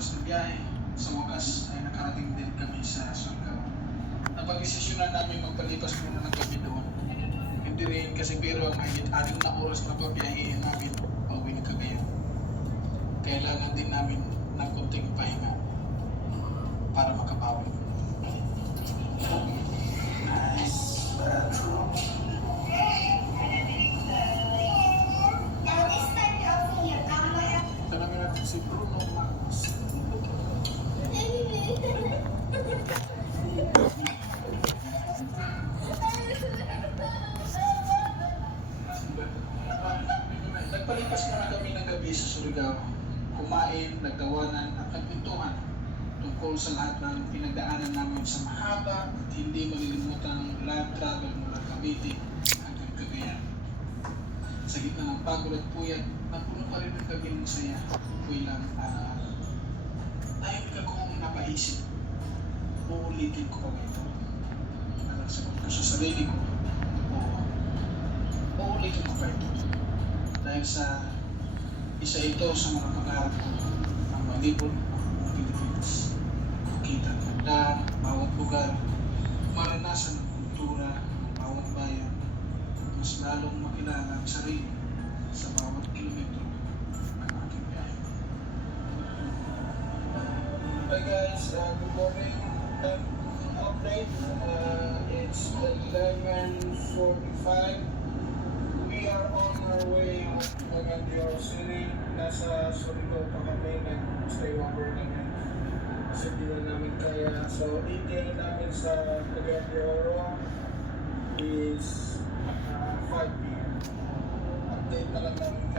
oras na biyahe. Sa wakas ay nakarating din kami sa Surigao. Napag-isisyonan namin magpalipas muna ng gabi doon. Hindi rin kasi pero ang higit 6 na oras na pabiyahiin namin pauwi ng Cagayan. Kailangan din namin ng konting pahinga para makabawi. Nice bathroom. Tanangin natin si Bruno Mars. Nagpalipas muna kami ng gabi sa Surigao. Kumain, nagtawanan at nagpintuhan tungkol sa lahat ng pinagdaanan namin sa mahaba at hindi malilimutang land travel mula Cavite hanggang Cagayan. Sa gitna ng pagod at puyat, napuno pa rin ang gabi ng saya. Ako'y lang tahimik akong napaisip. Uulitin ko ba ito? Nagsagot ko sa sarili ko. Oo. Uulitin ko ba ito? Dahil sa isa ito sa mga pangarap ko, ang malibot ang Pilipinas. Makita ng daan, bawat lugar, maranasan ang kultura ng bawat bayan, mas lalong makilala ang sarili sa bawat kilometro ng aking biyahe. Hi guys, good morning. Update. It's 11:45. We are on our way to Cagayan City. Nasa Surigao pa kami, nag-stay over kami. Kasi di na namin kaya. So, ETA namin sa Cagayan is 5 p.m. Update na lang namin.